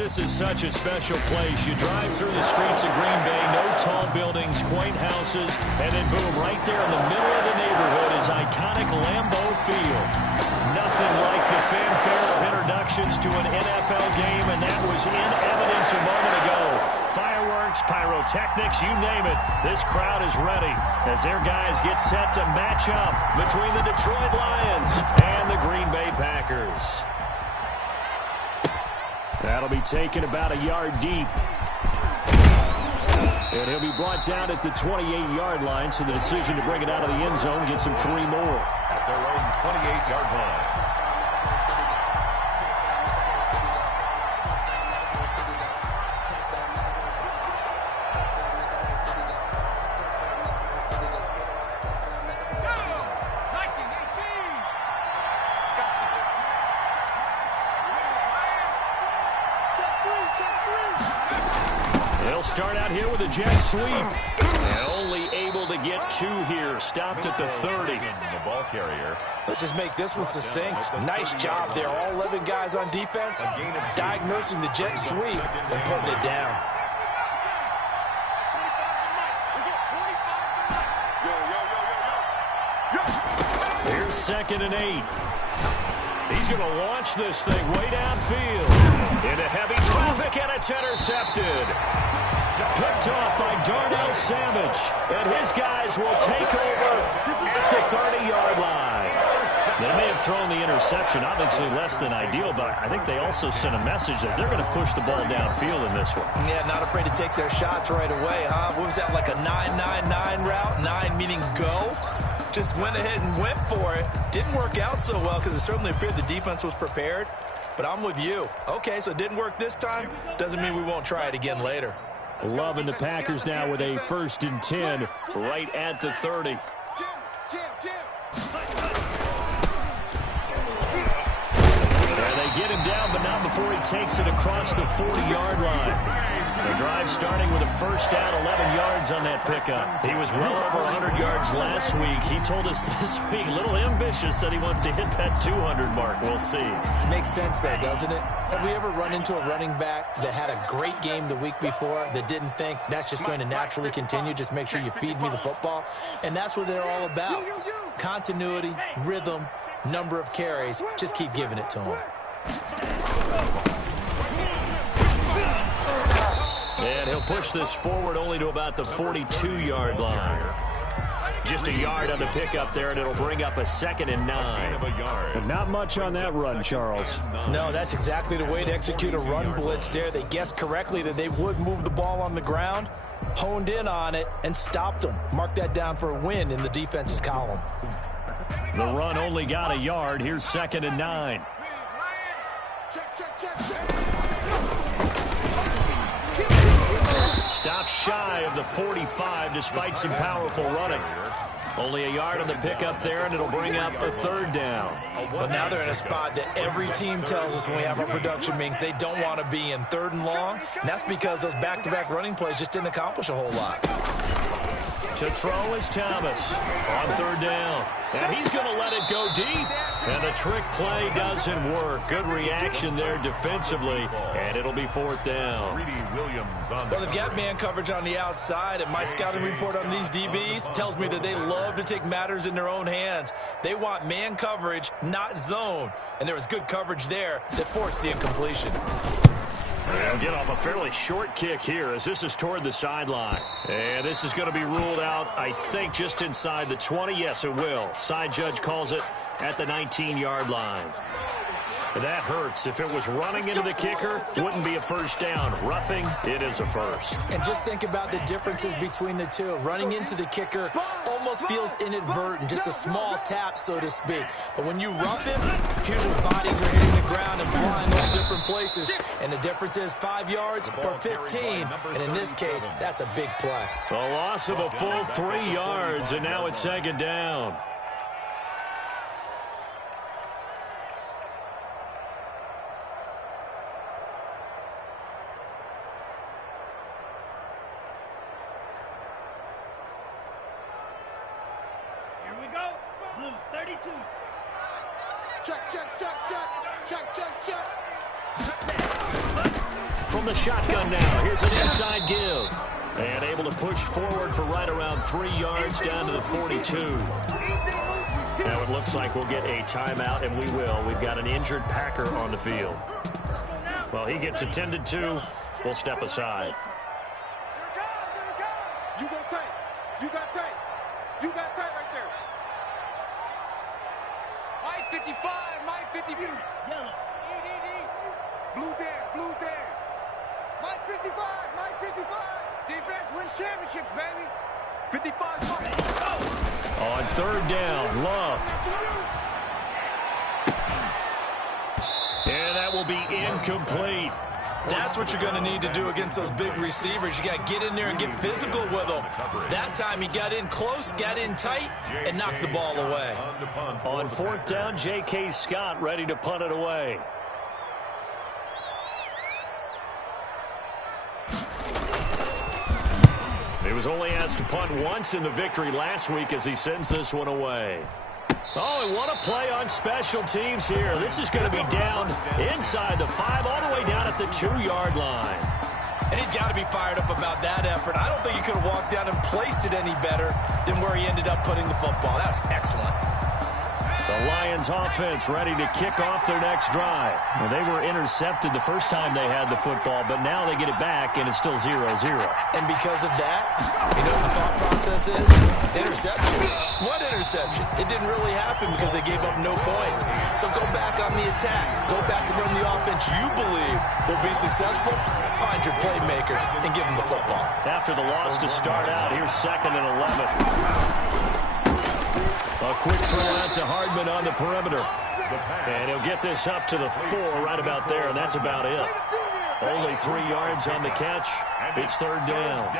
This is such a special place. You drive through the streets of Green Bay, no tall buildings, quaint houses, and then boom, right there in the middle of the neighborhood is iconic Lambeau Field. Nothing like the fanfare of introductions to an NFL game, and that was in evidence a moment ago. Fireworks, pyrotechnics, you name it. This crowd is ready as their guys get set to match up between the Detroit Lions and the Green Bay Packers. That'll be taken about a yard deep. And he'll be brought down at the 28-yard line, so the decision to bring it out of the end zone gets him 3 more. At their own 28-yard line. Start out here with a jet sweep. And only able to get 2 here. Stopped at the 30. The ball carrier. Let's just make this one succinct. Nice job there. All 11 guys on defense diagnosing the jet sweep and putting it down. Here's 2nd and 8. He's going to launch this thing way downfield. Into heavy traffic, and it's intercepted. Picked off by Darnell Savage. And his guys will take over at the 30-yard line. They may have thrown the interception, obviously less than ideal, but I think they also sent a message that they're going to push the ball downfield in this one. Yeah, not afraid to take their shots right away, huh? What was that, like a 9-9-9 route? 9 meaning go? Just went ahead and went for it. Didn't work out so well because it certainly appeared the defense was prepared. But I'm with you. Okay, so it didn't work this time. Doesn't mean we won't try it again later. Loving the Packers now with a 1st and 10 right at the 30. And they get him down, but not before he takes it across the 40-yard line. The drive starting with a 1st down, 11 yards on that pickup. He was well over 100 yards last week. He told us this week, a little ambitious, said he wants to hit that 200 mark. We'll see. Makes sense there, doesn't it? Have we ever run into a running back that had a great game the week before that didn't think that's just going to naturally continue? Just make sure you feed me the football. And that's what they're all about. Continuity, rhythm, number of carries. Just keep giving it to him. And he'll push this forward only to about the 42-yard line. Just a yard on the pickup there, and it'll bring up a 2nd and 9. But not much on that run, Charles. No, that's exactly the way to execute a run blitz there. They guessed correctly that they would move the ball on the ground, honed in on it, and stopped them. Mark that down for a win in the defense's column. The run only got a yard. Here's 2nd and 9. Stops shy of the 45 despite some powerful running. Only a yard on the pickup there, and it'll bring up a 3rd down. But now they're in a spot that every team tells us when we have our production meetings they don't want to be in, 3rd and long. And that's because those back-to-back running plays just didn't accomplish a whole lot. To throw is Thomas on 3rd down. And he's going to let it go deep. And the trick play doesn't work. Good reaction there defensively. And it'll be 4th down. Well, they've got man coverage on the outside, and my scouting report on these DBs tells me that they love to take matters in their own hands. They want man coverage, not zone. And there was good coverage there that forced the incompletion. They'll get off a fairly short kick here as this is toward the sideline. And this is going to be ruled out, I think, just inside the 20. Yes, it will. Side judge calls it at the 19-yard line. That hurts. If it was running into the kicker, wouldn't be a 1st down. Roughing, it is a 1st. And just think about the differences between the two. Running into the kicker almost feels inadvertent, just a small tap, so to speak. But when you rough him, here's where bodies are hitting the ground and flying all different places. And the difference is 5 yards or 15. And in this case, that's a big play. A loss of a full 3 yards, and now it's 2nd down. Blue, 32. Check, check, check, check. Check, check, check. From the shotgun now, here's an inside give. And able to push forward for right around 3 yards down to the 42. Now it looks like we'll get a timeout, and we will. We've got an injured Packer on the field. Well, he gets attended to. We'll step aside. You got tight. You got tight. You got tight right there. Mike 55. Mike 50. Yellow. Blue down. Blue down. Mike 55. Mike 55. Defense wins championships, baby. 55. On third down, Love. And that will be incomplete. That's what you're going to need to do against those big receivers. You got to get in there and get physical with them. That time he got in close, got in tight, and knocked the ball away. On fourth down, J.K. Scott ready to punt it away. He was only asked to punt once in the victory last week as he sends this one away. Oh, and what a play on special teams here. This is going to be down inside the 5, all the way down at the 2-yard line. And he's got to be fired up about that effort. I don't think he could have walked down and placed it any better than where he ended up putting the football. That was excellent. The Lions offense ready to kick off their next drive. Well, they were intercepted the first time they had the football, but now they get it back, and it's still 0-0. And because of that, you know what the thought process is? Interception. What interception? It didn't really happen because they gave up no points. So go back on the attack. Go back and run the offense you believe will be successful. Find your playmakers and give them the football. After the loss to start out, here's 2nd and 11. A quick throw out to Hardman on the perimeter. And he'll get this up to the 4 right about there, and that's about it. Only 3 yards on the catch. It's third down.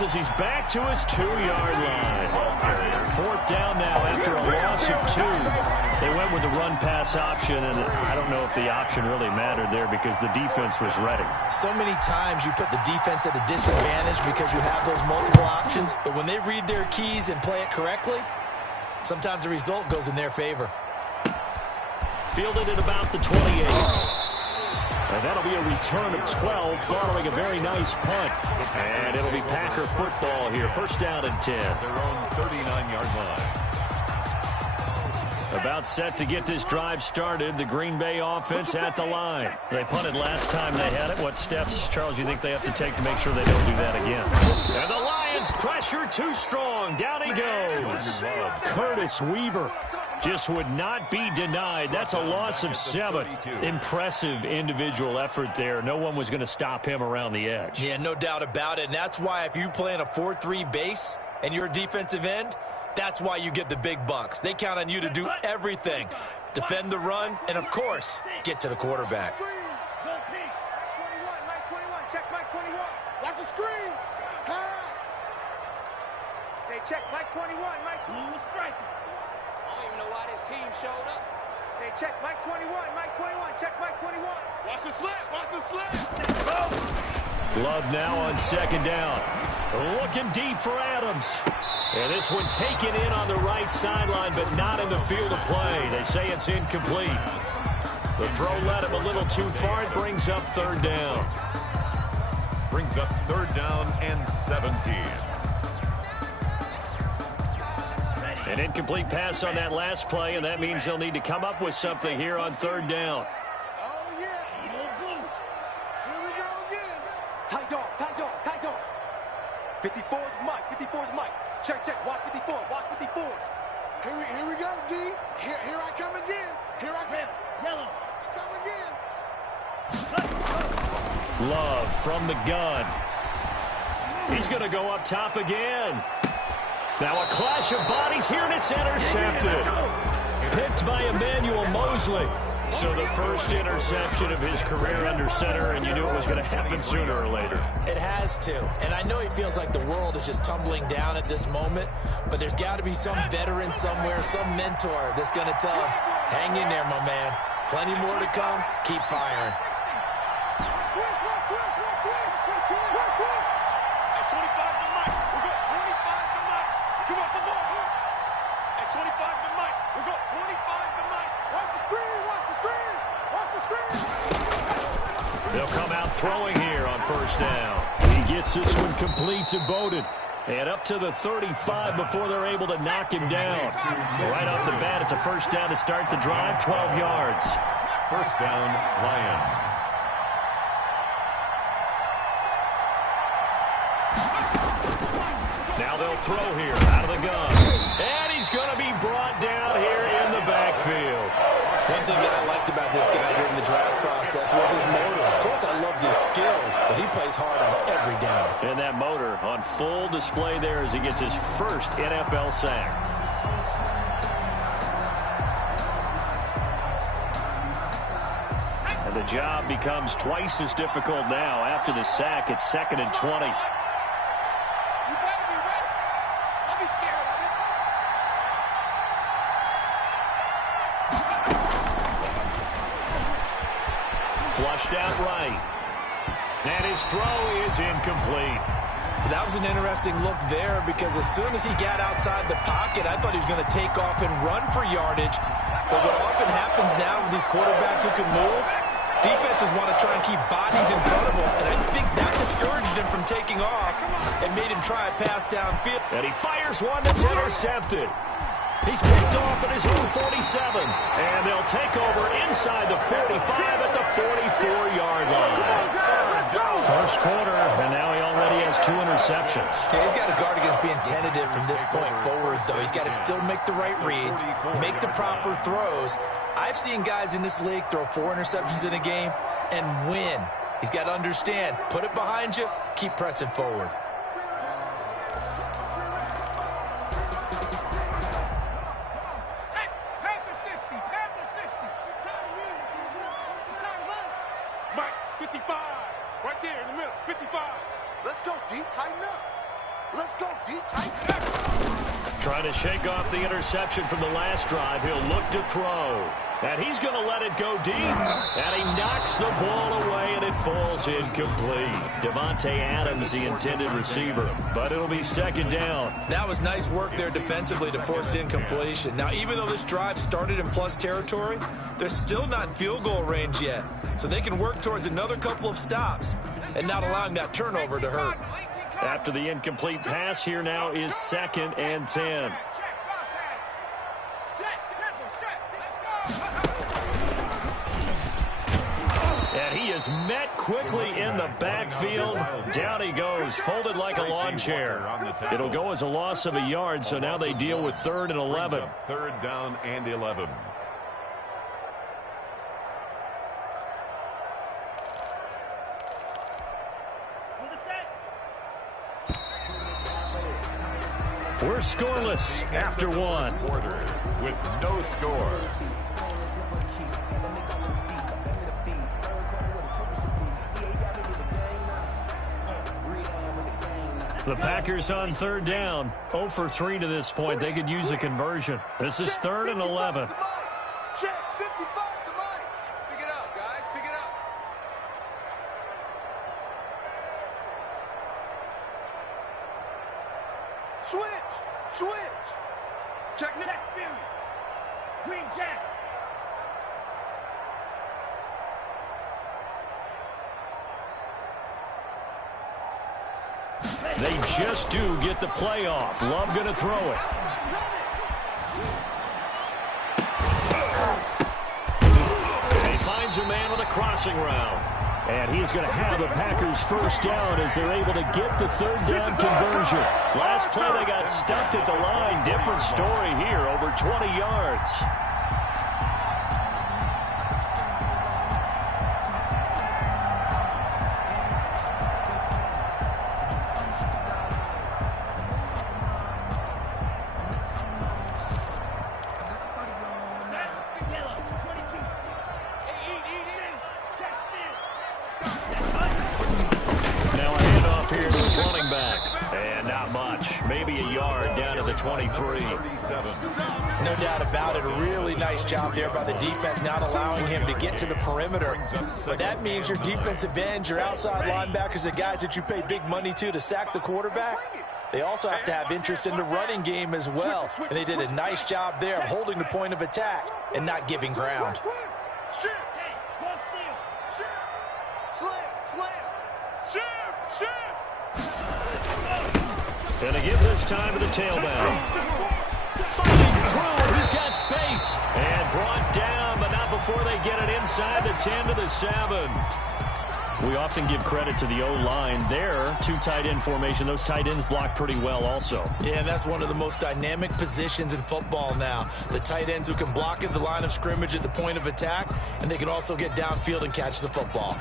As he's back to his 2-yard line. 4th down now after a loss of 2. They went with the run-pass option, and I don't know if the option really mattered there because the defense was ready. So many times you put the defense at a disadvantage because you have those multiple options, but when they read their keys and play it correctly, sometimes the result goes in their favor. Fielded at about the 28. And that'll be a return of 12 following a very nice punt. And it'll be Packer football here. First down and 10. Their own 39-yard line. About set to get this drive started. The Green Bay offense at the line. They punted last time they had it. What steps, Charles, you think they have to take to make sure they don't do that again? And the Lions pressure too strong. Down he goes. Curtis Weaver just would not be denied. That's a loss of 7. Impressive individual effort there. No one was going to stop him around the edge. Yeah, no doubt about it. And that's why if you play in a 4-3 base and you're a defensive end, that's why you get the big bucks. They count on you to do everything. Defend the run and, of course, get to the quarterback. Go Pete. 21. Check Mike 21. Watch the screen. Pass. They check Mike 21. Mike 21. Strike. I don't even know why this team showed up. They check Mike 21. Mike 21. Check Mike 21. Watch the slant. Watch the slant. Love now on 2nd down. Looking deep for Adams. And this one taken in on the right sideline, but not in the field of play. They say it's incomplete. The throw led him a little too far. It brings up 3rd down. Brings up 3rd down and 17. An incomplete pass on that last play, and that means they'll need to come up with something here on 3rd down. Oh, yeah. Here we go again. Tight dog. 54's Mike. Check. Watch 54. Here we go, D. Here I come again. Yellow. Come again. Love from the gun. He's going to go up top again. Now a clash of bodies here, and it's intercepted. Picked by Emmanuel Mosley. So the first interception of his career under center, and you knew it was going to happen sooner or later. It has to. And I know he feels like the world is just tumbling down at this moment, but there's got to be some veteran somewhere, some mentor that's going to tell him, hang in there, my man. Plenty more to come. Keep firing. They'll come out throwing here on first down. He gets this one complete to Bowden. And up to the 35 before they're able to knock him down. Right off the bat, it's a first down to start the drive, 12 yards. First down, Lions. Now they'll throw here out of the gun. And he's going to be brought down here in the backfield. One thing that I liked about this guy during the draft process was his motor. Of course, I loved his skills, but he plays hard on every down. And that motor on full display there as he gets his first NFL sack. And the job becomes twice as difficult now. After the sack, it's 2nd and 20. Flushed out right. And his throw is incomplete. That was an interesting look there because as soon as he got outside the pocket, I thought he was going to take off and run for yardage. But what often happens now with these quarterbacks who can move, defenses want to try and keep bodies in front of them. And I think that discouraged him from taking off and made him try a pass downfield. And he fires one that's intercepted. He's picked off at his own 47. And they'll take over inside the 45 at the 44-yard line. First quarter, and now he already has 2 interceptions. Yeah, he's got to guard against being tentative from this point forward, though. He's got to still make the right reads, make the proper throws. I've seen guys in this league throw 4 interceptions in a game and win. He's got to understand, put it behind you, keep pressing forward. Trying to shake off the interception from the last drive. He'll look to throw. And he's going to let it go deep. And he knocks the ball away, and it falls incomplete. Devontae Adams, the intended receiver. But it'll be 2nd down. That was nice work there defensively to force incompletion. Now, even though this drive started in plus territory, they're still not in field goal range yet. So they can work towards another couple of stops and not allowing that turnover to hurt. After the incomplete pass, here now is 2nd and 10. And he is met quickly in the backfield. Down he goes, folded like a lawn chair. It'll go as a loss of a yard, so now they deal with 3rd and 11. 3rd down and 11. We're scoreless after 1. Quarter with no score. The Packers on 3rd down. 0 for 3 to this point. They could use a conversion. This is 3rd and 11. Check 55 to Mike. Pick it up, guys. Pick it up. Switch. Check now. Jack Fury. Green Jack. They just do get the play off. Love going to throw it. And he finds a man with a crossing route. And he's going to have the Packers first down as they're able to get the 3rd down conversion. Last play they got stuffed at the line. Different story here, over 20 yards. Packers running back. And not much. Maybe a yard down to the 23. No doubt about it. A really nice job there by the defense, not allowing him to get to the perimeter. But that means your defensive ends, your outside linebackers, the guys that you pay big money to sack the quarterback, they also have to have interest in the running game as well. And they did a nice job there of holding the point of attack and not giving ground. And to give this time to the tailback. Fighting through. He's got space. And brought down, but not before they get it inside the 10 to the 7. We often give credit to the O-line there. Two tight end formation. Those tight ends block pretty well also. Yeah, and that's one of the most dynamic positions in football now. The tight ends who can block at the line of scrimmage at the point of attack, and they can also get downfield and catch the football.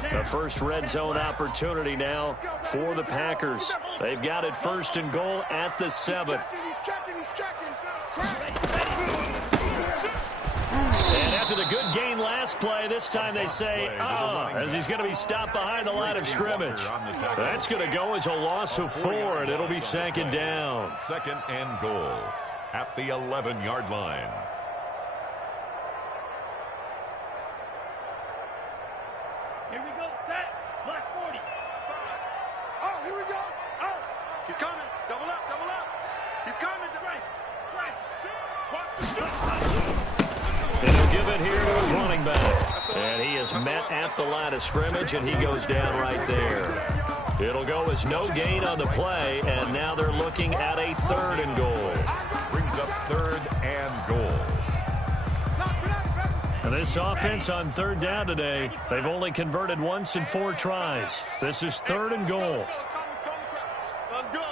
The first red zone opportunity now for the Packers. They've got it 1st and goal at the 7. And after the good gain last play, this time they say, as he's going to be stopped behind the line of scrimmage. That's going to go as a loss of 4, and it'll be 2nd down. 2nd and goal at the 11-yard line. Here we go, set. Black 40. Oh, here we go. Oh, he's coming. Double up, double up. He's coming. Right. Watch the shot. And he'll give it here to his running back. And he is met at the line of scrimmage, and he goes down right there. It'll go as no gain on the play, and now they're looking at a 3rd and goal. Brings up 3rd and goal. And this offense on 3rd down today, they've only converted once in 4 tries. This is 3rd and goal. Let's go.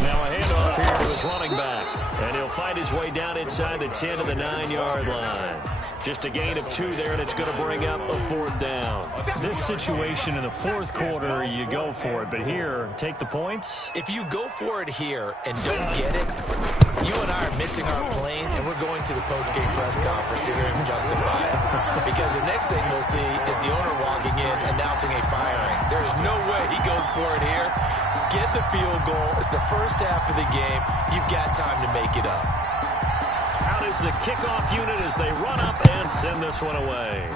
Now a handoff here to his running back. And he'll fight his way down inside the 10 to the 9-yard line. Just a gain of 2 there, and it's going to bring up a 4th down. This situation in the 4th quarter, you go for it. But here, take the points. If you go for it here and don't get it, you and I are missing our plane, and we're going to the post-game press conference to hear him justify it. Because the next thing we'll see is the owner walking in announcing a firing. There is no way he goes for it here. Get the field goal. It's the first half of the game. You've got time to make it up. Out is the kickoff unit as they run up and send this one away.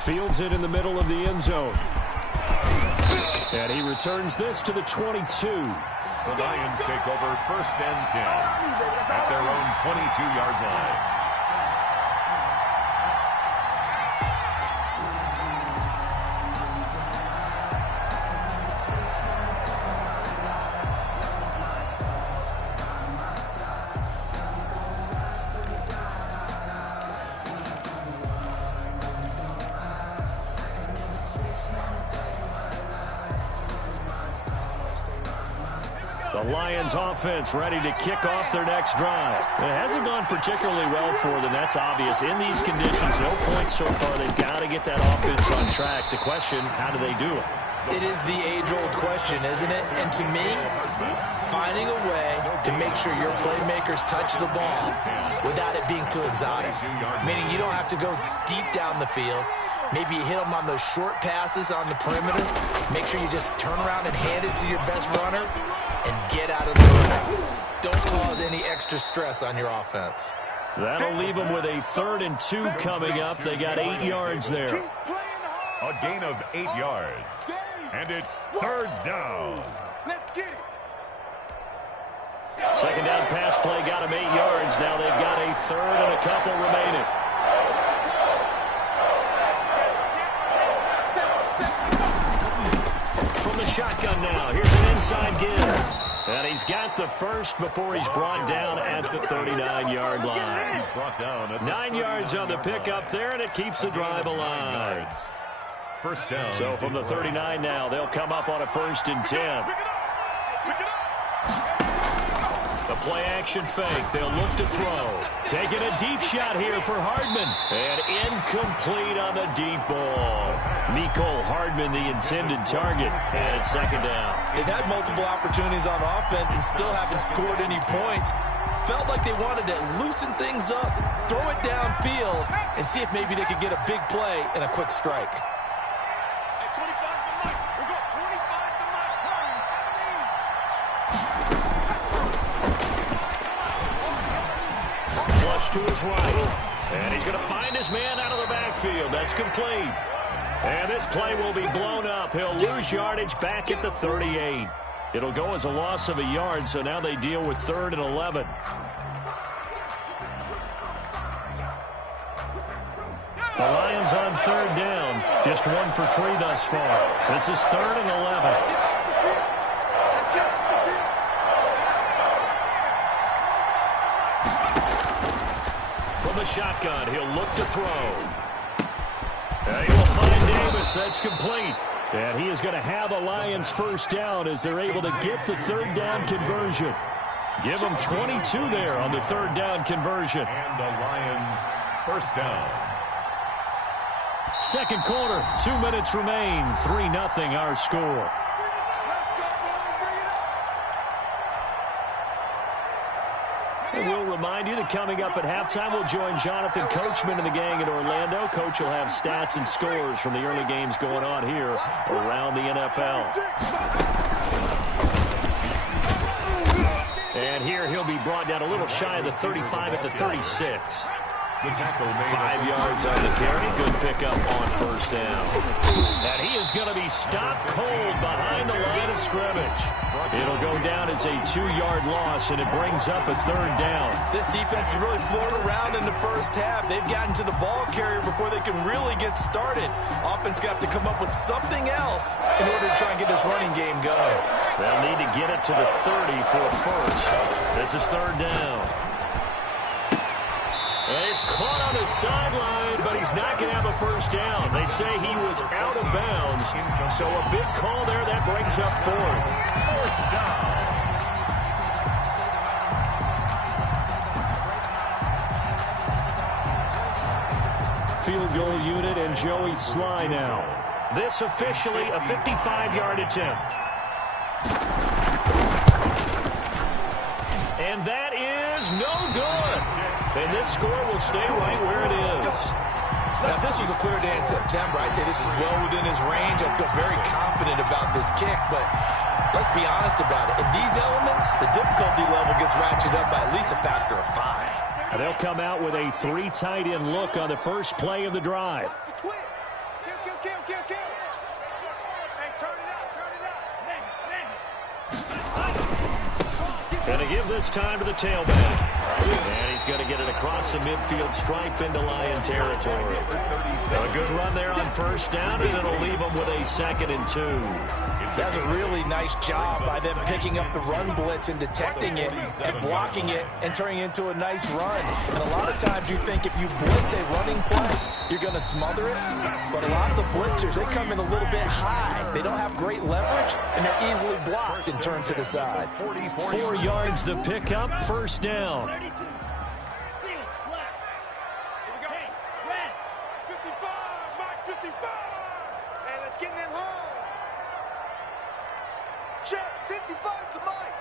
Fields it in the middle of the end zone. And he returns this to the 22. The Lions take over 1st and 10 at their own 22-yard line. The Lions offense ready to kick off their next drive. It hasn't gone particularly well for them. That's obvious. In these conditions, no points so far. They've got to get that offense on track. The question, how do they do it? It is the age-old question, isn't it? And to me, finding a way to make sure your playmakers touch the ball without it being too exotic. Meaning you don't have to go deep down the field. Maybe you hit them on those short passes on the perimeter. Make sure you just turn around and hand it to your best runner and get out of the way. Don't cause any extra stress on your offense. That'll leave them with a 3rd and 2 coming up. They got 8 yards there. A gain of 8 yards. And it's 3rd down. Let's get it. 2nd down pass play got them 8 yards. Now they've got a 3rd and a couple remaining. From the shotgun now. Here's an inside give. And he's got the first before he's brought down at the 39-yard line. He's brought down at 9 yards on the pickup there, and it keeps the drive alive. 1st down. So from the 39 now, they'll come up on a 1st and 10. The play-action fake. They'll look to throw. Taking a deep shot here for Hardman. And incomplete on the deep ball. Mecole Hardman, the intended target. And it's 2nd down. They've had multiple opportunities on offense and still haven't scored any points. Felt like they wanted to loosen things up, throw it downfield, and see if maybe they could get a big play and a quick strike. Hey, 25 to Mike. We'll go 25 to Mike. Flush to his right. And he's going to find his man out of the backfield. That's complete. And this play will be blown up. He'll lose yardage back at the 38. It'll go as a loss of a yard, so now they deal with 3rd and 11. The Lions on 3rd down. Just 1 for 3 thus far. This is 3rd and 11. From the shotgun, he'll look to throw. And he will find Davis. That's complete. And he is going to have a Lions first down as they're able to get the 3rd down conversion. Give them 22 there on the 3rd down conversion. And the Lions first down. Second quarter, 2 minutes remain. 3-0 our score. We'll remind you that coming up at halftime, we'll join Jonathan Coachman and the gang in Orlando. Coach will have stats and scores from the early games going on here around the NFL. And here he'll be brought down a little shy of the 35 at the 36. The tackle made 5 yards on the carry. Good pickup on first down. And he is going to be stopped cold behind the line of scrimmage. It'll go down as a 2-yard loss, and it brings up a 3rd down. This defense is really floating around in the first half. They've gotten to the ball carrier before they can really get started. Offense got to come up with something else in order to try and get this running game going. They'll need to get it to the 30 for a first. This is 3rd down. And he's caught on the sideline, but he's not going to have a first down. They say he was out of bounds, so a big call there. That brings up 4th. Field goal unit and Joey Sly now. This officially a 55-yard attempt. And that is no good. And this score will stay right where it is. Now, if this was a clear day in September, I'd say this is well within his range. I feel very confident about this kick, but let's be honest about it. In these elements, the difficulty level gets ratcheted up by at least a factor of 5. And they'll come out with a 3 tight end look on the first play of the drive. Kill. Hey, turn it out. Going to give this time to the tailback. And he's going to get it across the midfield stripe into Lion territory. A good run there on first down, and it'll leave them with a 2nd and 2. That's a really nice job by them picking up the run blitz and detecting it and blocking it and turning it into a nice run. And a lot of times you think if you blitz a running play, you're going to smother it. But a lot of the blitzers, they come in a little bit high. They don't have great leverage, and they're easily blocked and turned to the side. 4 yards the pickup, first down. 32. Field left. Here we go. Hey, red. 55, Mike 55. Hey, let's get in them holes. Check 55 to Mike.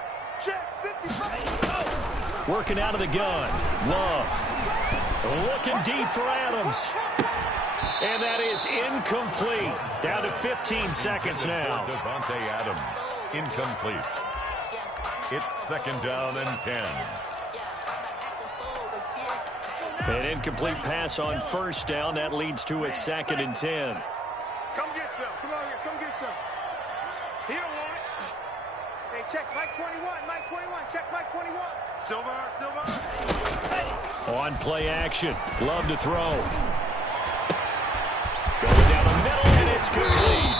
Check 55. Working out of the gun. Love. Looking deep for Adams. And that is incomplete. Down to 15 seconds now. Devontae Adams, incomplete. It's 2nd down and 10. An incomplete pass on first down. That leads to a 2nd and 10. Come get some. Come on here. Come get some. He don't want it. Hey, check Mike 21. Mike 21. Check Mike 21. Silver. On play action. Love to throw. Going down the middle, and it's complete.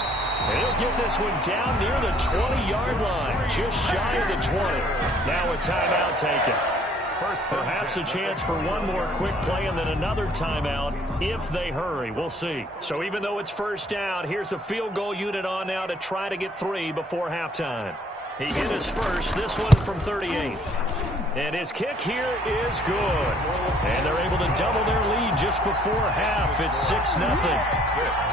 And he'll get this one down near the 20-yard line, just shy of the 20. Now a timeout taken. Perhaps a chance for one more quick play and then another timeout if they hurry. We'll see. So even though it's first down, here's the field goal unit on now to try to get 3 before halftime. He hit his first, this one from 38. And his kick here is good. And they're able to double their lead just before half. It's 6-0.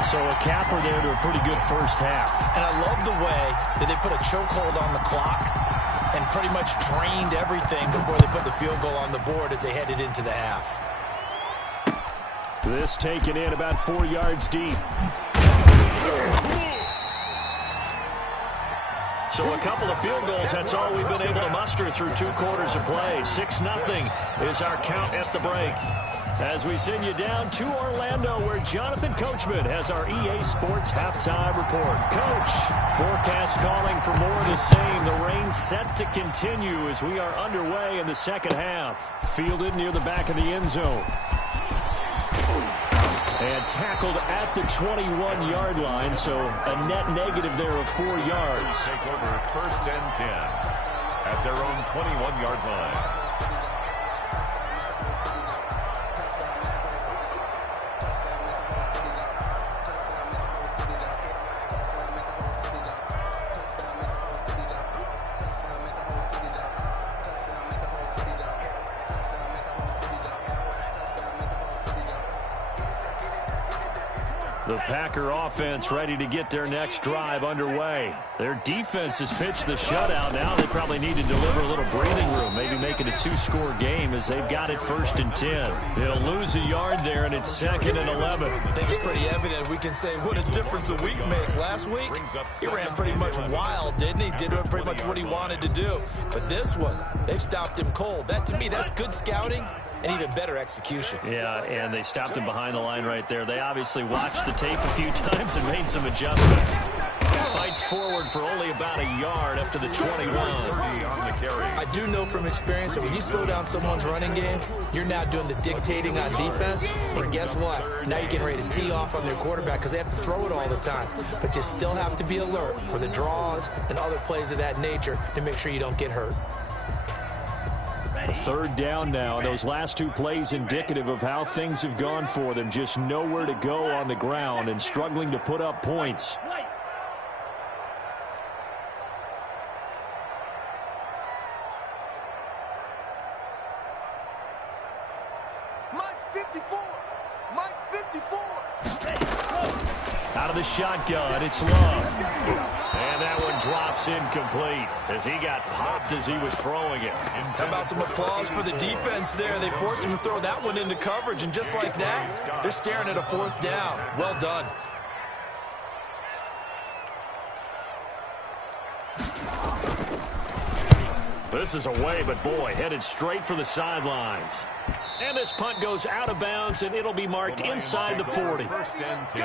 So a capper there to a pretty good first half. And I love the way that they put a chokehold on the clock. and pretty much drained everything before they put the field goal on the board as they headed into the half. This taken in about 4 yards deep. So a couple of field goals, that's all we've been able to muster through 2 quarters of play. 6-0 is our count at the break. As we send you down to Orlando, where Jonathan Coachman has our EA Sports halftime report. Coach, forecast calling for more of the same. The rain set to continue as we are underway in the second half. Fielded near the back of the end zone. And tackled at the 21-yard line, so a net negative there of 4 yards. Take over first and 10 at their own 21-yard line. The Packer offense ready to get their next drive underway. Their defense has pitched the shutout. Now they probably need to deliver a little breathing room, maybe make it a 2-score game as they've got it first and 10. They'll lose a yard there, and it's 2nd and 11. I think it's pretty evident. We can say what a difference a week makes. Last week, he ran pretty much wild, didn't he? Did pretty much what he wanted to do. But this one, they've stopped him cold. That, to me, that's good scouting and even better execution. Yeah, and they stopped him behind the line right there. They obviously watched the tape a few times and made some adjustments. Fights forward for only about a yard up to the 21. I do know from experience that when you slow down someone's running game, you're now doing the dictating on defense. And guess what? Now you're getting ready to tee off on their quarterback because they have to throw it all the time. But you still have to be alert for the draws and other plays of that nature to make sure you don't get hurt. 3rd down now. Those last 2 plays indicative of how things have gone for them. Just nowhere to go on the ground and struggling to put up points. Mike's 54. Mike's 54. Out of the shotgun, it's Love. And that one drops incomplete as he got popped as he was throwing it. How about some applause for the defense there? They forced him to throw that one into coverage, and just like that, they're staring at a 4th down. Well done. This is away, but boy, headed straight for the sidelines. And this punt goes out of bounds, and it'll be marked inside the 40. First and 10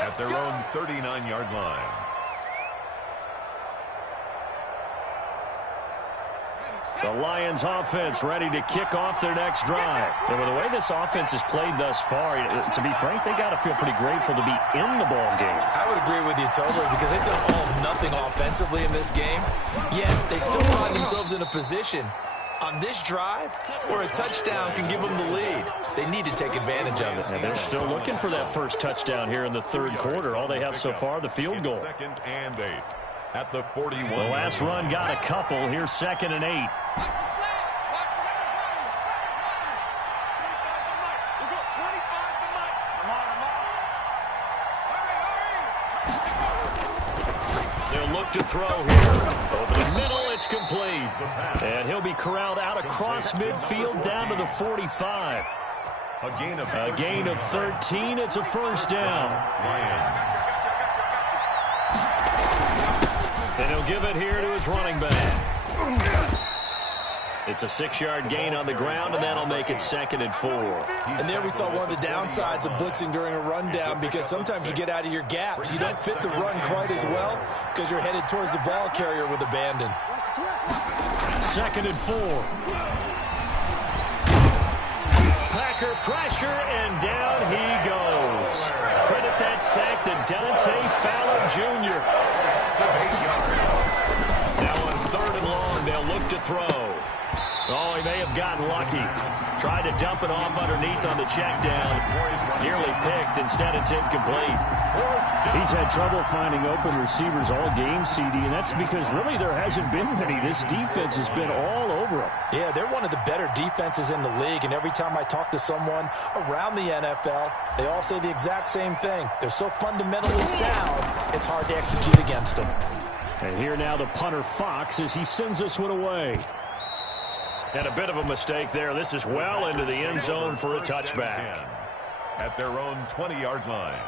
at their own 39-yard line. The Lions offense ready to kick off their next drive. And with the way this offense has played thus far, to be frank, they got to feel pretty grateful to be in the ball game. I would agree with you totally because they've done all nothing offensively in this game. Yet they still find themselves in a position on this drive where a touchdown can give them the lead. They need to take advantage of it. And they're still looking for that first touchdown here in the 3rd quarter. All they have so far, the field goal. 2nd and 8 at the 41. The last run got a couple. Here's 2nd and 8. They'll look to throw here. Over the middle, it's complete. And he'll be corralled out across midfield down to the 45. A gain of 13. It's a 1st down. And he'll give it here to his running back. It's a 6-yard gain on the ground, and that'll make it 2nd and 4. And there we saw one of the downsides of blitzing during a rundown because sometimes you get out of your gaps. You don't fit the run quite as well because you're headed towards the ball carrier with abandon. 2nd and 4. Packer pressure, and down he goes. Credit that sack to Dante Fowler Jr. Now on 3rd and long, they'll look to throw. Oh, he may have gotten lucky. Tried to dump it off underneath on the check down. Nearly picked. Instead, it's incomplete. He's had trouble finding open receivers all game, CD, and that's because really there hasn't been many. This defense has been all over him. Yeah, they're one of the better defenses in the league, and every time I talk to someone around the NFL, they all say the exact same thing. They're so fundamentally sound, it's hard to execute against them. And here now the punter Fox as he sends this one away. And a bit of a mistake there. This is well into the end zone for a touchback. At their own 20-yard line.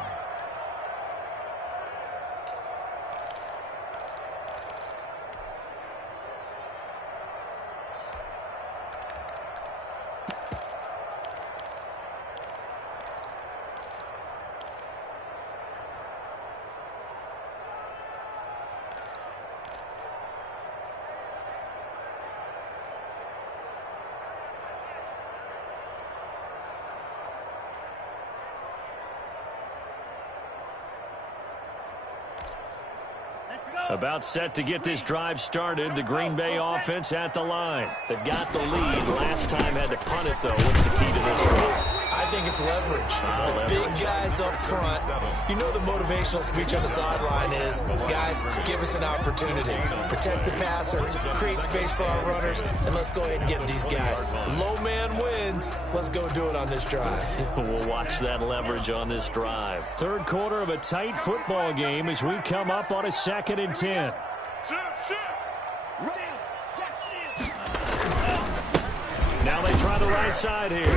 About set to get this drive started. The Green Bay offense at the line. They've got the lead. Last time had to punt it, though. What's the key to this drive? I think it's leverage. Big guys up front. You know the motivational speech on the sideline is, guys, give us an opportunity. Protect the passer, create space for our runners, and let's go ahead and get these guys. Low man wins. Let's go do it on this drive. We'll watch that leverage on this drive. Third quarter of a tight football game as we come up on a 2nd and 10. Now they try the right side here.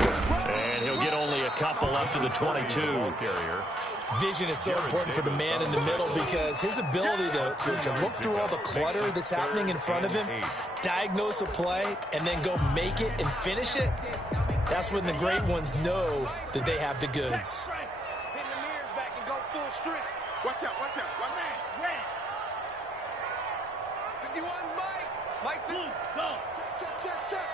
And he'll get only a couple up to the 22. Vision is so important for the man in the middle because his ability to look through all the clutter that's happening in front of him, diagnose a play, and then go make it and finish it, that's when the great ones know that they have the goods. Watch out, watch out. One man. Red. 51's Mike. Mike, blue, go. Check.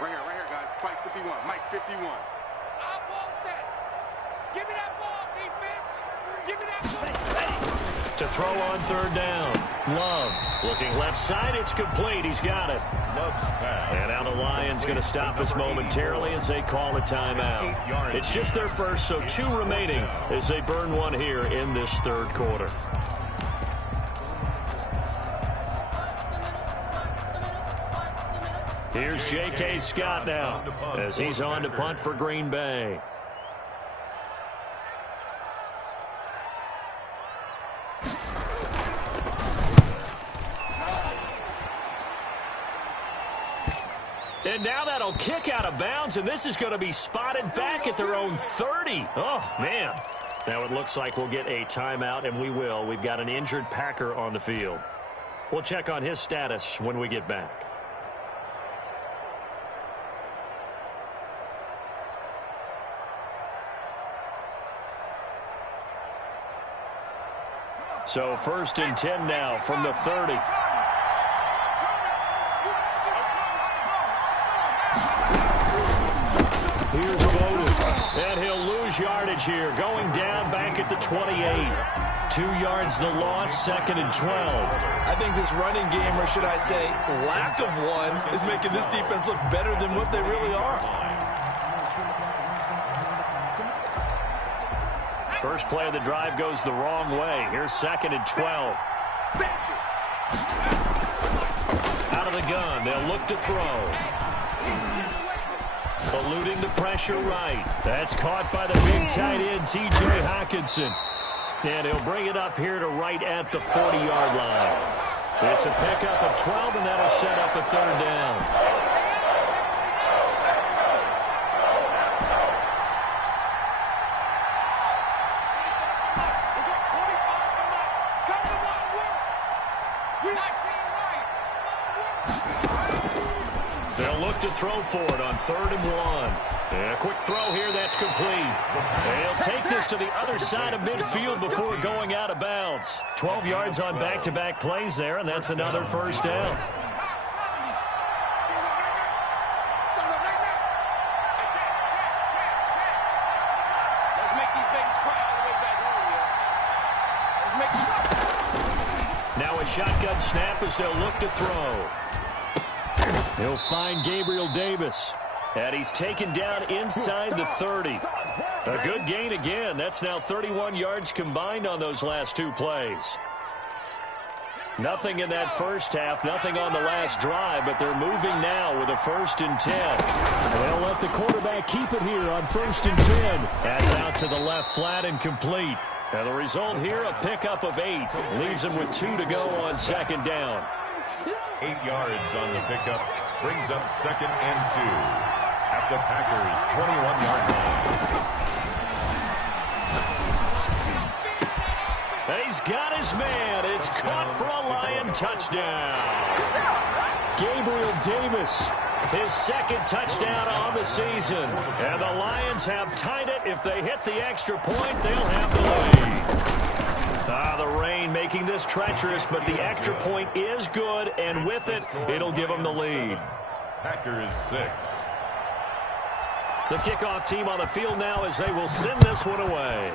Right here, guys. Mike 51. Mike 51. I want that. Give me that ball, defense. Give me that ball. To throw on third down. Love looking left side. It's complete. He's got it. Love's pass. And now the Lions going to stop us momentarily as they call a timeout. It's just their first, so 2 remaining as they burn one here in this third quarter. Here's J.K. Scott now as he's on to punt for Green Bay. And now that'll kick out of bounds, and this is going to be spotted back at their own 30. Oh, man. Now it looks like we'll get a timeout, and we will. We've got an injured Packer on the field. We'll check on his status when we get back. So 1st and 10 now from the 30. Here's Bowden. And he'll lose yardage here. Going down back at the 28. 2 yards the loss, 2nd and 12. I think this running game, or should I say lack of one, is making this defense look better than what they really are. First play of the drive goes the wrong way. Here's 2nd and 12. Out of the gun. They'll look to throw. Eluding the pressure right. That's caught by the big tight end, T.J. Hockenson. And he'll bring it up here to right at the 40-yard line. It's a pickup of 12, and that'll set up a third down. To throw for it on 3rd and 1. And a quick throw here, that's complete. And he'll take this to the other side of midfield before going out of bounds. 12 yards on back-to-back plays there, and that's another first down. Let's make these babies cry all the way back home, Now a shotgun snap as they'll look to throw. He'll find Gabriel Davis. And he's taken down inside the 30. A good gain again. That's now 31 yards combined on those last 2 plays. Nothing in that first half, nothing on the last drive, but they're moving now with a 1st and 10. They'll let the quarterback keep it here on 1st and 10. That's out to the left flat and complete. And the result here, a pickup of 8. Leaves him with 2 to go on second down. 8 yards on the pickup. Brings up 2nd and 2 at the Packers' 21-yard line. And he's got his man. It's caught for a Lion touchdown. Gabriel Davis, his 2nd touchdown on the season. And the Lions have tied it. If they hit the extra point, they'll have the lead. The rain making this treacherous, but the extra point is good, and with it, it'll give them the lead. Packers 6. The kickoff team on the field now as they will send this one away.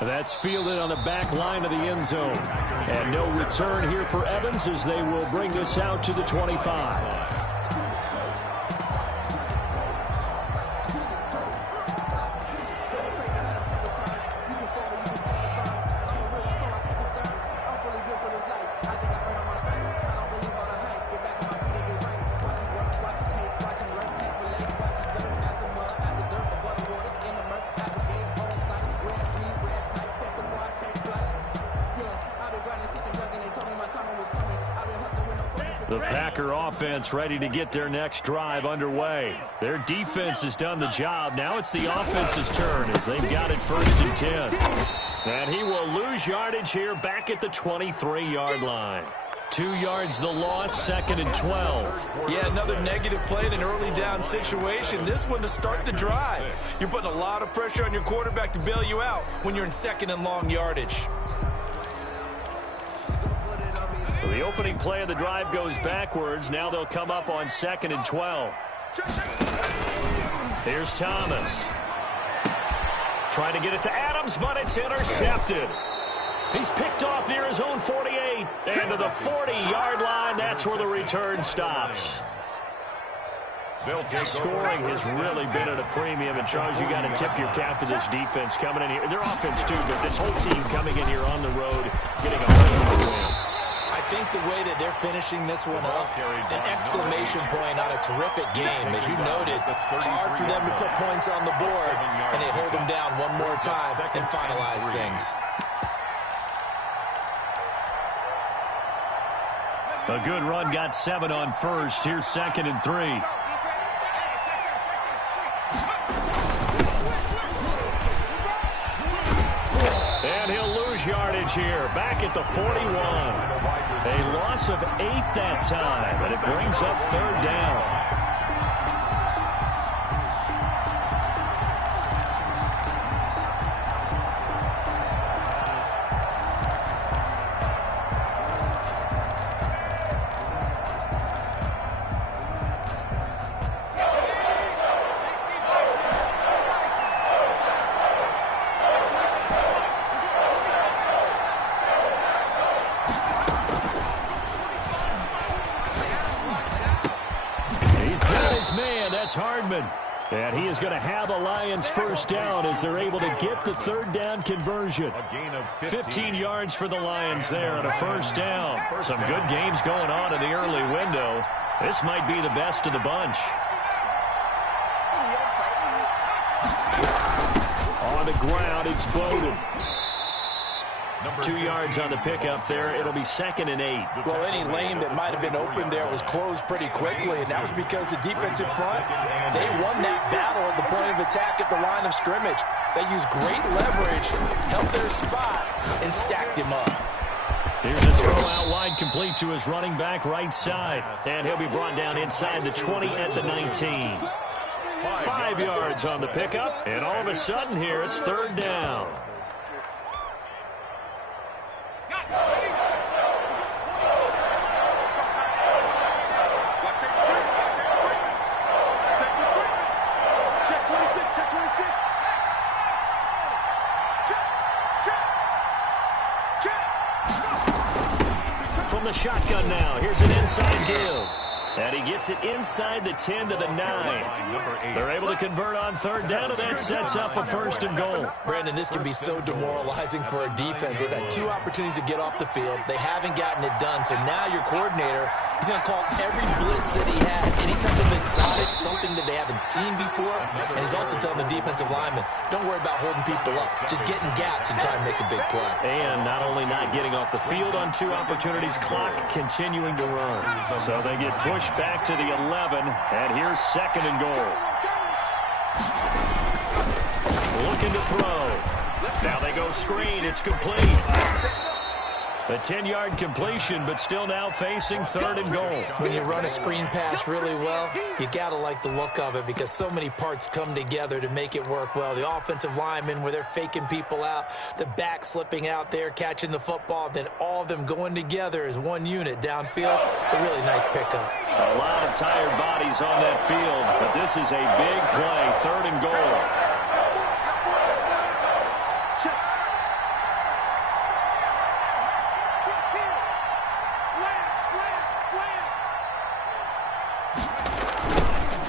That's fielded on the back line of the end zone. And no return here for Evans as they will bring this out to the 25. The Packer offense ready to get their next drive underway. Their defense has done the job. Now it's the offense's turn as they've got it 1st and 10. And he will lose yardage here back at the 23-yard line. 2 yards the loss, 2nd and 12. Yeah, another negative play in an early down situation. This one to start the drive. You're putting a lot of pressure on your quarterback to bail you out when you're in 2nd and long yardage. So the opening play of the drive goes backwards. Now they'll come up on 2nd and 12. Here's Thomas. Trying to get it to Adams, but it's intercepted. He's picked off near his own 48. And to the 40-yard line, that's where the return stops. Scoring has really been at a premium. And, Charles, you got to tip your cap to this defense coming in here. Their offense, too, but this whole team coming in here on the road, getting a win. I think the way that they're finishing this one up, an exclamation point on a terrific game. As you noted, hard for them to put points on the board, and they hold them down one more time and finalize things. A good run got 7 on first. Here's 2nd and 3. And he'll lose yardage here, back at the 41. A loss of 8 that time, and it brings up 3rd down. And he is going to have a Lions 1st down as they're able to get the 3rd down conversion. 15 yards for the Lions there on a 1st down. Some good games going on in the early window. This might be the best of the bunch. On the ground, it's Bowden. 2 yards on the pickup there. It'll be 2nd and 8. Well, any lane that might have been open there was closed pretty quickly, and that was because the defensive front, they won that battle at the point of attack at the line of scrimmage. They used great leverage, held their spot, and stacked him up. Here's a throw out wide, complete to his running back right side. And he'll be brought down inside the 20 at the 19. 5 yards on the pickup, and all of a sudden here it's 3rd down. From the shotgun now, here's an inside give. And he gets it inside the 10 to the 9. They're able to convert on third down, and that sets up a 1st and goal. Brandon, this can be so demoralizing for a defense. They've had 2 opportunities to get off the field. They haven't gotten it done. So now your coordinator, he's going to call every blitz that he has, any type of exotic, something that they haven't seen before. And he's also telling the defensive lineman, don't worry about holding people up. Just get in gaps and try and make a big play. And not only not getting off the field on 2 opportunities, clock continuing to run. So they get pushed back to the 11, and here's 2nd and goal. Looking to throw. Now they go screen. It's complete. A 10-yard completion, but still now facing 3rd and goal. When you run a screen pass really well, you got to like the look of it because so many parts come together to make it work well. The offensive linemen, where they're faking people out, the back slipping out there, catching the football, then all of them going together as one unit downfield. A really nice pickup. A lot of tired bodies on that field, but this is a big play, 3rd and goal.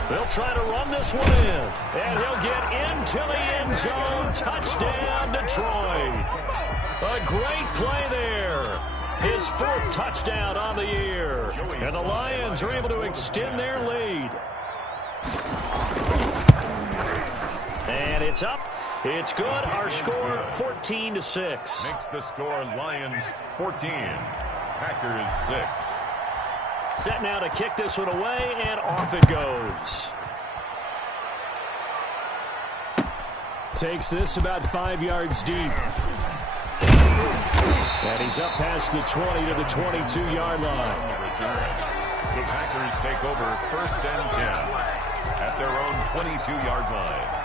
They'll try to run this one in, and he'll get into the end zone. Touchdown, Detroit. A great play there. His 4th touchdown on the year. And the Lions are able to extend their lead. And it's up. It's good. Our score, 14-6. Makes the score Lions 14, Packers 6. Set now to kick this one away, and off it goes. Takes this about 5 yards deep. And he's up past the 20 to the 22-yard line. The Packers take over 1st and 10 at their own 22-yard line.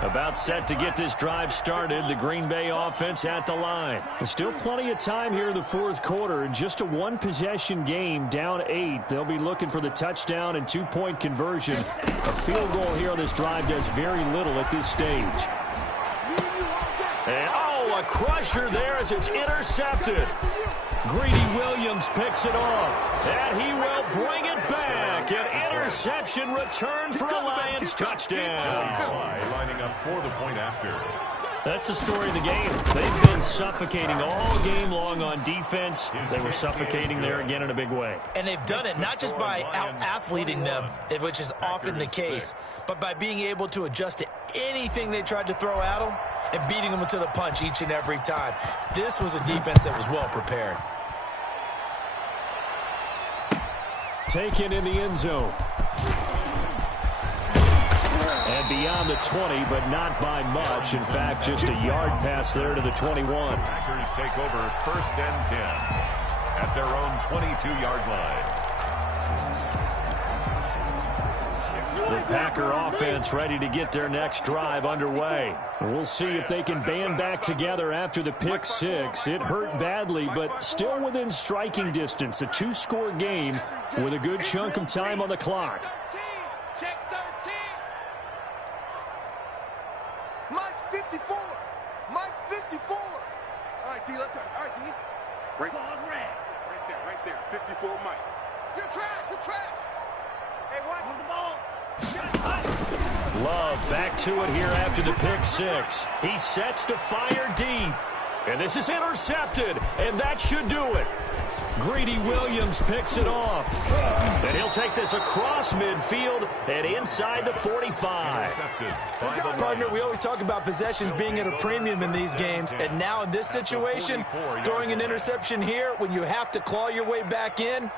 About set to get this drive started. The Green Bay offense at the line. There's still plenty of time here in the 4th quarter. Just a 1-possession game, down 8. They'll be looking for the touchdown and 2-point conversion. A field goal here on this drive does very little at this stage. And, a crusher there as it's intercepted. Greedy Williams picks it off, and he will bring it back. An interception return for a Lions touchdown. Lining up for the point after. That's the story of the game. They've been suffocating all game long on defense. They were suffocating there again in a big way. And they've done it not just by out-athleting them, which is often the case, but by being able to adjust to anything they tried to throw at them and beating them to the punch each and every time. This was a defense that was well prepared. Taken in the end zone. And beyond the 20, but not by much. In fact, just a yard pass there to the 21. Packers take over 1st and 10 at their own 22-yard line. The Packer offense ready to get their next drive underway. We'll see if they can band back together after the pick 6. It hurt badly, but still within striking distance. A 2-score game with a good chunk of time on the clock. Check 13. Mike's 54. Mike's 54. All right, T, let's turn. All right, T. Right there. 54, Mike. You're trash. Hey, what? On the ball. Love back to it here after the pick 6. He sets to fire deep. And this is intercepted. And that should do it. Greedy Williams picks it off. And he'll take this across midfield and inside the 45. Partner, we always talk about possessions being at a premium in these games. And now in this situation, throwing an interception here when you have to claw your way back in,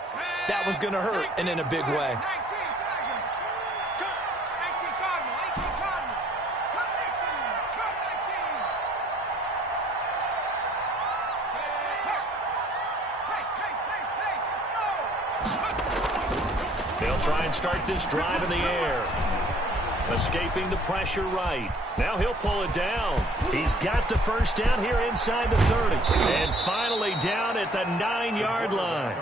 that one's going to hurt, and in a big way. They'll try and start this drive in the air. Escaping the pressure right. Now he'll pull it down. He's got the first down here inside the 30. And finally down at the 9-yard line.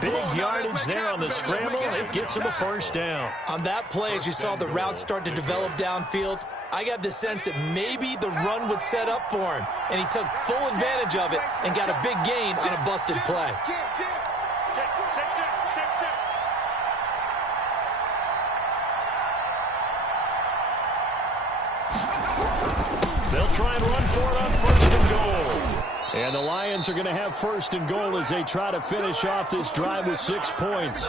Big yardage there on the scramble. It gets him a first down. On that play, as you saw the route start to develop downfield, I got the sense that maybe the run would set up for him. And he took full advantage of it and got a big gain on a busted play. Check. try and run for it on first and goal. And the Lions are going to have first and goal as they try to finish off this drive with 6 points.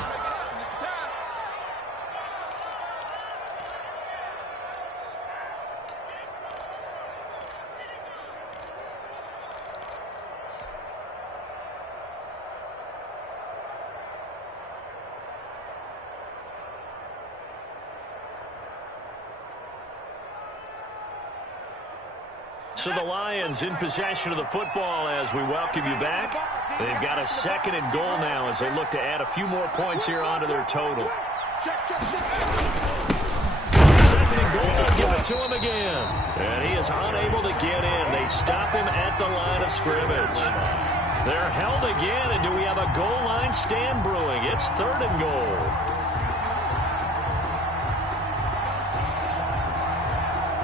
So the Lions in possession of the football as we welcome you back. They've got a second and goal now as they look to add a few more points here onto their total. Second and goal, give it to him again. And he is unable to get in. They stop him at the line of scrimmage. They're held again, and do we have a goal line stand brewing? It's third and goal.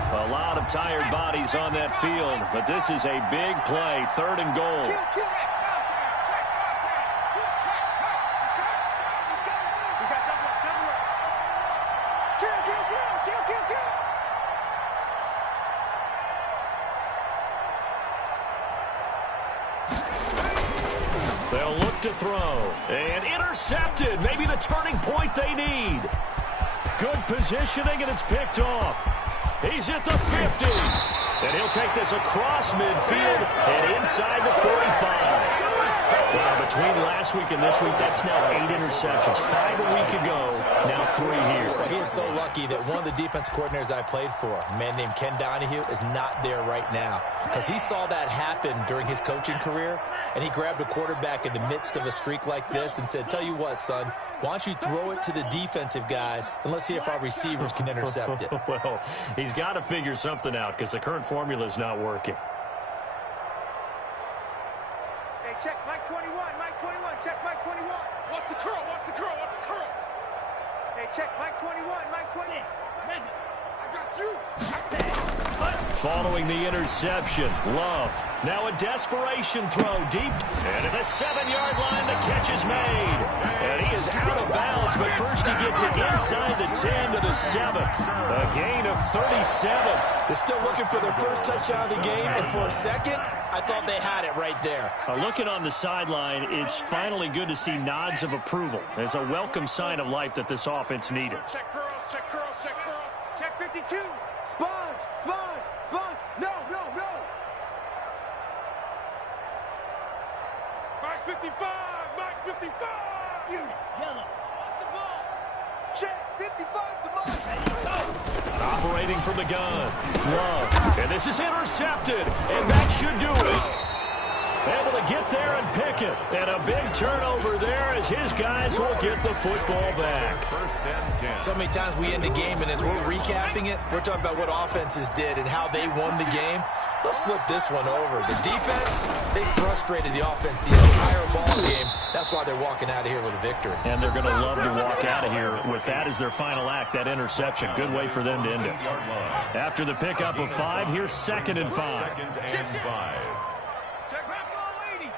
A lot of tired bodies on that field, but this is a big play, third and goal. They'll look to throw, and intercepted, maybe the turning point they need. Good positioning, and it's picked off. He's at the 50, and he'll take this across midfield and inside the 45. Well, between last week and this week, that's now 8 interceptions. 5 a week ago, now 3 here. Well, he is so lucky that one of the defense coordinators I played for, a man named Ken Donahue, is not there right now. Because he saw that happen during his coaching career, and he grabbed a quarterback in the midst of a streak like this and said, tell you what, son, why don't you throw it to the defensive guys, and let's see if our receivers can intercept it. Well, he's got to figure something out because the current formula is not working. Hey, check Mike 21, Mike 21, check Mike 21. What's the curl? What's the curl? What's the curl? Hey, check Mike 21, Mike 20. I got you. Following the interception, Love. Now a desperation throw deep. And at the 7-yard line, the catch is made. And he is out of bounds, but first he gets it inside the 10 to the 7. A gain of 37. They're still looking for their first touchdown of the game, and for a second, I thought they had it right there. Looking on the sideline, it's finally good to see nods of approval. It's a welcome sign of life that this offense needed. Check curls, check curls, check curls. Check 52. Sponge, sponge, sponge. No, no, no. Mike 55, Mike 55. Yellow. What's the ball? Check 55 to Mike. Operating from the gun. Love. And this is intercepted. And that should do it. Able to get there and pick it. And a big turnover there as his guys will get the football back. First and 10. So many times we end the game, and as we're recapping it, we're talking about what offenses did and how they won the game. Let's flip this one over. The defense, they frustrated the offense the entire ball game. That's why they're walking out of here with a victory. And they're going to love to walk out of here with that as their final act, that interception. Good way for them to end it. After the pickup of 5, here's 2nd and 5. Second and 5. Check back on 80.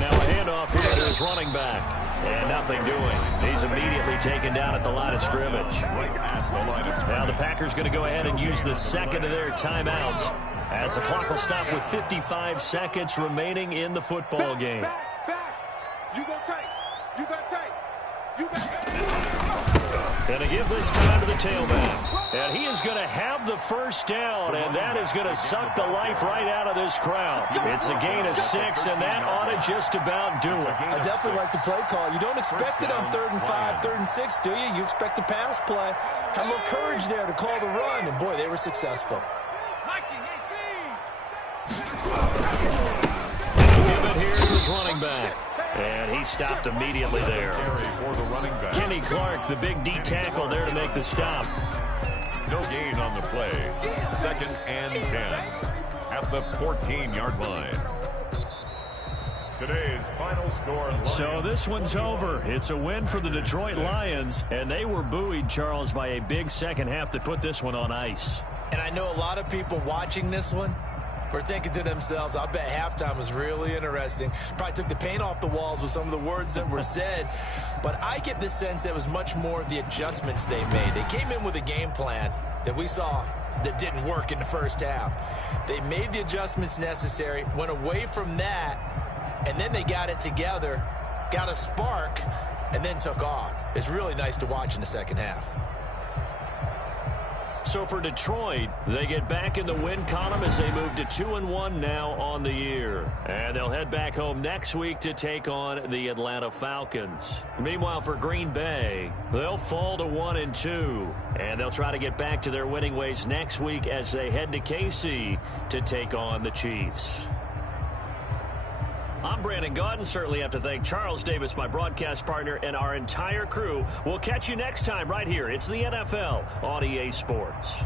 Now a handoff here to his running back. And nothing doing. He's immediately taken down at the line of scrimmage. Now the Packers going to go ahead and use the second of their timeouts as the clock will stop with 55 seconds remaining in the football game. Back. You go tight. You got tight. You got tight. Going to give this time to the tailback. And he is going to have the first down, and that is going to suck the life right out of this crowd. It's a gain of 6, and that ought to just about do it. I definitely like the play call. You don't expect it on 3rd and 5, 3rd and 6, do you? You expect a pass play. Had a little courage there to call the run, and boy, they were successful. Give it here to his running back. And he stopped immediately there. For the running back. Kenny Clark, the big D tackle there to make the stop. No gain on the play. 2nd and 10 at the 14-yard line. Today's final score. So this one's over. It's a win for the Detroit Lions, and they were buoyed, Charles, by a big second half that put this one on ice. And I know a lot of people watching this one were thinking to themselves, I bet halftime was really interesting. Probably took the paint off the walls with some of the words that were said. But I get the sense it was much more of the adjustments they made. They came in with a game plan that we saw that didn't work in the first half. They made the adjustments necessary, went away from that, and then they got it together, got a spark, and then took off. It's really nice to watch in the second half. So for Detroit, they get back in the win column as they move to 2-1 now on the year. And they'll head back home next week to take on the Atlanta Falcons. Meanwhile, for Green Bay, they'll fall to 1-2. And they'll try to get back to their winning ways next week as they head to KC to take on the Chiefs. I'm Brandon Gaudin. Certainly have to thank Charles Davis, my broadcast partner, and our entire crew. We'll catch you next time right here. It's the NFL on EA Sports.